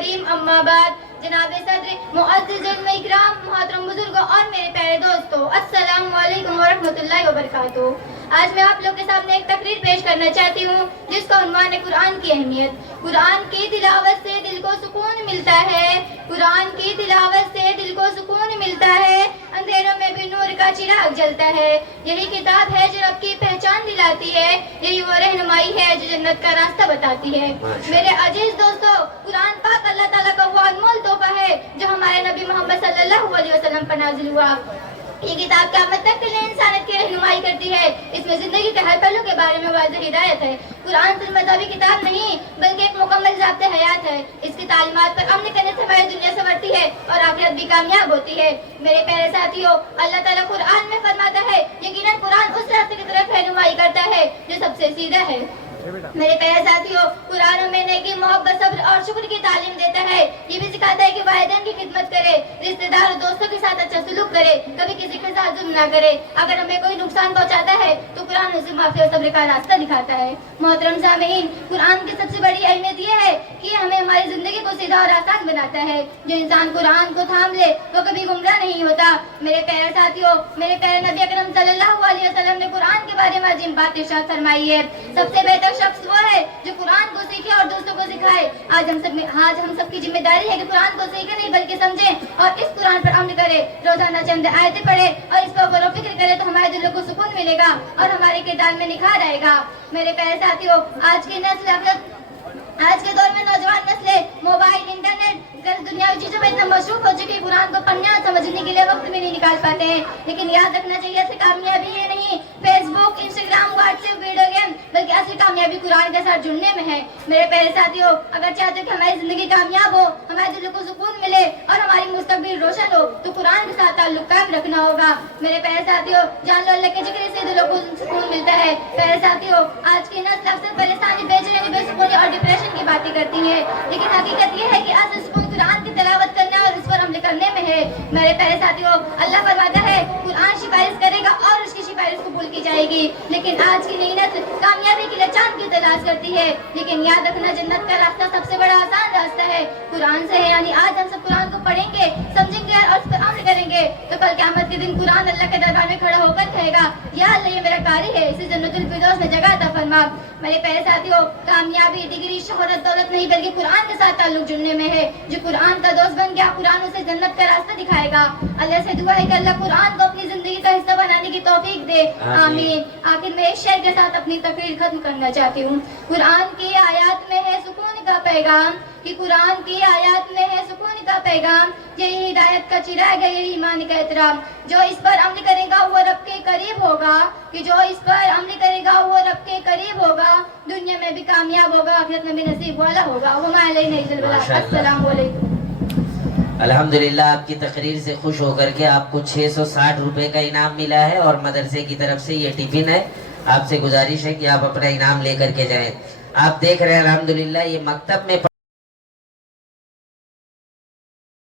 करیم अम्मा बाद। जनाब सदर मुअज़्ज़िज़ इकराम मोहतरम बुजुर्गों और मेरे प्यारे दोस्तों, अस्सलाम वालेकुम व रहमतुल्लाहि व बरकातुहू। आज मैं आप लोग के सामने एक तकरीर पेश करना चाहती हूँ जिसका उन्वान है कुरान की अहमियत। कुरान की तिलावत से दिल को सुकून मिलता है, कुरान की तिलावत से दिल को सुकून मिलता है, अंधेरों में भी नूर का चिराग जलता है। यही किताब है जो रब की पहचान दिलाती है, यही वो रहनुमाई है जो जन्नत का रास्ता बताती है। मेरे अजीज दोस्तों, कुरान पाक अल्लाह ताला का वो अनमोल तोहफा है जो हमारे नबी मोहम्मद सल्लल्लाहु अलैहि वसल्लम पर नाज़िल हुआ। ये किताब क़यामत तक के लिए इंसानियत की रहनुमाई करती है। इसमें जिंदगी के हर पहलू के बारे में वाज़ेह हिदायत है। कुरान सिर्फ मज़हबी किताब नहीं बल्कि एक मुकम्मल ज़ाब्ते हयात है। इसकी तालीमात पर अमल करने से हमारी दुनिया संवरती है और आखिरत भी कामयाब होती है। मेरे प्यारे साथियों, अल्लाह ताला कुरान में फरमाता है, यकीनन कुरान उस रास्ते की तरफ रहनुमाई करता है जो सबसे सीधा है। मेरे प्यारे साथियों, कुरान में नेकी, मोहब्बत, सब्र और शुक्र की तालीम देता है। ये भी सिखाता है कि वालिदैन की खिदमत करे, रिश्तेदार और दोस्तों के साथ अच्छा सलूक करे, कभी किसी के साथ जुल्म ना करे। अगर हमें कोई नुकसान पहुंचाता है तो कुरान उसे माफी और सब्र का रास्ता दिखाता है। मोहतरम सामीन, कुरान की सबसे बड़ी अहमियत यह है कि हमें हमारी जिंदगी को सीधा और आसान बनाता है। जो इंसान कुरान को थाम ले वो कभी गुमराह नहीं होता। मेरे प्यारे साथियों, मेरे प्यारे नबी अकरम सल्लल्लाहु अलैहि वसल्लम ने कुरान के बारे में अजीम बात इरशाद फरमाई है, सबसे बेहतर शख्स वो है जो कुरान को सीखे और दूसरों को सिखाए। आज हम सबकी जिम्मेदारी है कि कुरान को सीखे नहीं बल्कि समझें और इस कुरान पर अमल करें। रोजाना चंद आयतें पढ़े और इस पर गौर व फिक्र करें तो हमारे दिलों को सुकून मिलेगा और हमारे किरदार में निखार आएगा। मेरे प्यारे साथियों, आज के दौर में नौजवान नस्लें मोबाइल, इंटरनेट, दुनियावी चीजों में इतना मशरूफ हो चुकी है, कुरान को पढ़ने और समझने के लिए वक्त भी नहीं निकाल पाते हैं। लेकिन याद रखना चाहिए, असली कामयाबी ये नहीं Facebook, Instagram, WhatsApp, video game, बल्कि असली कामयाबी कुरान के साथ जुड़ने में है। मेरे प्यारे साथियों, अगर चाहते हो कि हमारी जिंदगी कामयाब हो, हमारे दिलों को सुकून मिले और हमारी मुस्तकबिल रोशन हो, तो कुरान के साथ ताल्लुक कायम रखना होगा। मेरे प्यारे साथियों, जान लो अल्लाह के जिक्र से दिलों को सुकून मिलता है। प्यारे साथियों, आज की नस्ल अक्सर परेशानी, बेचैनी, बेसुकूनी और डिप्रेशन की बातें करती है, लेकिन हकीकत यह है कि असली सुकून कुरान की तिलावत करने और इस पर अमल करने में है। मेरे प्यारे साथियों, अल्लाह फरमाता है, कुरान सिफारिश करेगा और उसकी सिफारिश कबूल की जाएगी। लेकिन आज की नई नस्ल कामयाबी के लिए चांद की तलाश करती है, लेकिन याद रखना जन्नत का रास्ता सबसे बड़ा आसान रास्ता है कुरान से है। यानी आज हम सब कुरान को पढ़ेंगे, समझेंगे और उस पर अमल करेंगे तो कल क़यामत के दिन कुरान अल्लाह के दरबार में खड़ा होकर कहेगा, या अल्लाह ये मेरा कारी है, इसे जन्नतुल फिरदौस में जगह अता फरमा। मेरे प्यारे साथियों, कामयाबी, डिग्री, शोहरत, दौलत नहीं बल्कि कुरान के साथ ताल्लुक जुड़ने में है। जो कुरान का दोस्त बन गया, कुरान उसे जन्नत का रास्ता दिखाएगा। अल्लाह से दुआ है कि अल्लाह कुरान को अपनी जिंदगी का हिस्सा बनाने की तौफीक दे, आमीन। आखिर में एक शेर के साथ अपनी तकरीर खत्म करना चाहती हूँ। कुरान की आयत में है सुकून का पैगाम, कि कुरान की आयत में है सुकून का पैगाम, यही हिदायत का चिराग है, यही ईमान का एहतराम। जो इस पर अमल करेगा वो रब के करीब होगा, कि जो इस पर अमल करेगा वो रब के करीब होगा, दुनिया में भी कामयाब होगा, आखिरत में भी नसीब वाला होगा। अस्सलाम वालेकुम। अल्हम्दुलिल्लाह, आपकी तकरीर से खुश होकर के आपको 660 रुपए का इनाम मिला है और मदरसे की तरफ से ये टिफिन है। आपसे गुजारिश है कि आप अपना इनाम लेकर के जाएं। आप देख रहे हैं अल्हम्दुलिल्लाह, ये मकतब में